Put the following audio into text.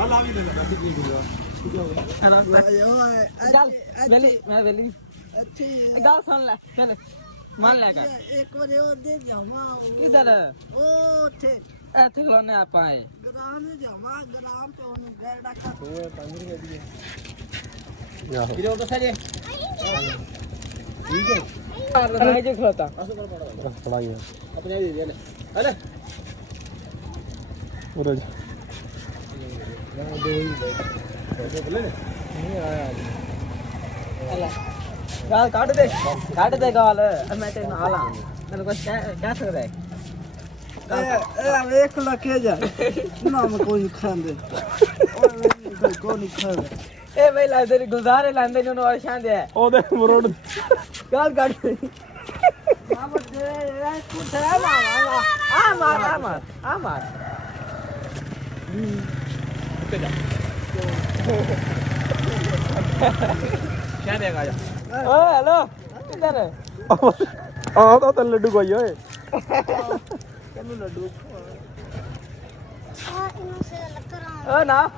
ਲਾ ਵੀ ਲੈ ਲੈ ਬੈਠ ਕੀ ਕਰੂਗਾ ਚੱਲ ਵੇਲੀ ਮੈਂ ਵੇਲੀ ਅੱਛੀ ਗੱਲ ਸੁਣ ਲੈ ਚੱਲ ਮੰਨ ਲੈ ਕਰ ਇੱਕ ਵਾਰ ਉਹ ਦੇ ਜਾਵਾਂ ਕਿਧਰ ਉਹ ਉੱਥੇ ਇੱਥੇ ਖਲੋਨੇ ਆਪਾਂ ਆਏ ਗ੍ਰਾਮ ਨੂੰ ਜਾਵਾਂ ਗ੍ਰਾਮ ਤੇ ਉਹਨੂੰ ਗੈੜਾ ਕਰ ਵੀਰੇ ਉਹ ਦੱਸਿਆ ਜੇ ਠੀਕ ਹੈ ਅਰੇ ਜੇ ਖਲੋਤਾ ਫੜਾ ਗਿਆ ਆਪਣੇ ਦੇ ਦੇ ਲੈ ਹਲੇ ਉਰੇ ਗਾਲ ਕੱਢ ਦੇ ਗਾਲ ਮੈਂ ਤੇ ਨਾਲ ਆ ਤੈਨੂੰ ਕੁਝ ਕਹਿ ਸਕਦਾ ਹੈ ਇਹ ਵੇਖ ਲੱਗੇ ਜਾ ਨਾ ਮੈਂ ਕੋਈ ਖਾਂਦੇ ਕੋਈ ਨਹੀਂ ਖਾਂਦੇ ਇਹ ਬਈ ਲੈ ਤੇਰੀ ਗੁਜ਼ਾਰੇ ਲੈਂਦੇ ਨੂੰ ਔਰ ਸ਼ਾਂਦੇ ਹੈ ਉਹਦੇ ਮਰੋੜ ਗਾਲ ਕੱਢ ਆ ਬੱਦੇ ਇਹ ਕੁਛ ਹੈ ਨਾ ਆ ਮਾਰ ਉੱਤੇ ਜਾ ਸ਼ਾਂਦੇ ਆ ਜਾ ਓਏ ਹੈਲੋ ਕਿੱਧਰ ਆਹ ਤਾਂ ਲੱਡੂ ਕੋਈ ਓਏ ਕਹਿੰਨੂੰ ਲੱਡੂ ਓ ਨਾ